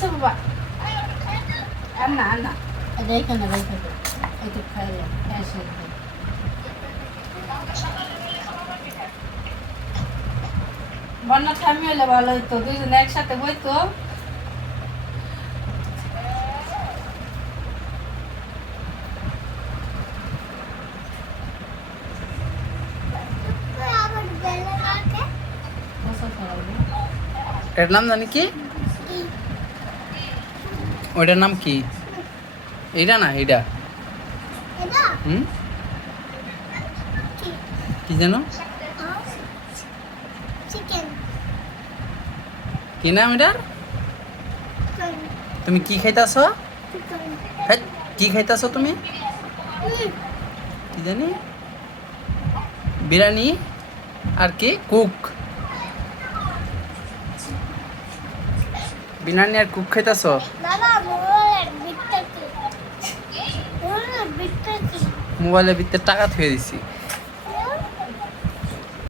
আছে বাবা আর না রেখে না একটু খাইলে বন্যা থামি হলে ভালো হইতো দুইজন একসাথে বইতো এর নাম জানি কি ওইটার নাম কি এইটা না এইটা হুম কি জানো কি নাম এটার তুমি কি খাইতাছ কি খাইতাছ তুমি কি জানি বিরিয়ানি আর কি কুক বিরিয়ানি আর কুক খাইতাছ মোবাইলের ভিতরে টাকা থুয়ে দিছি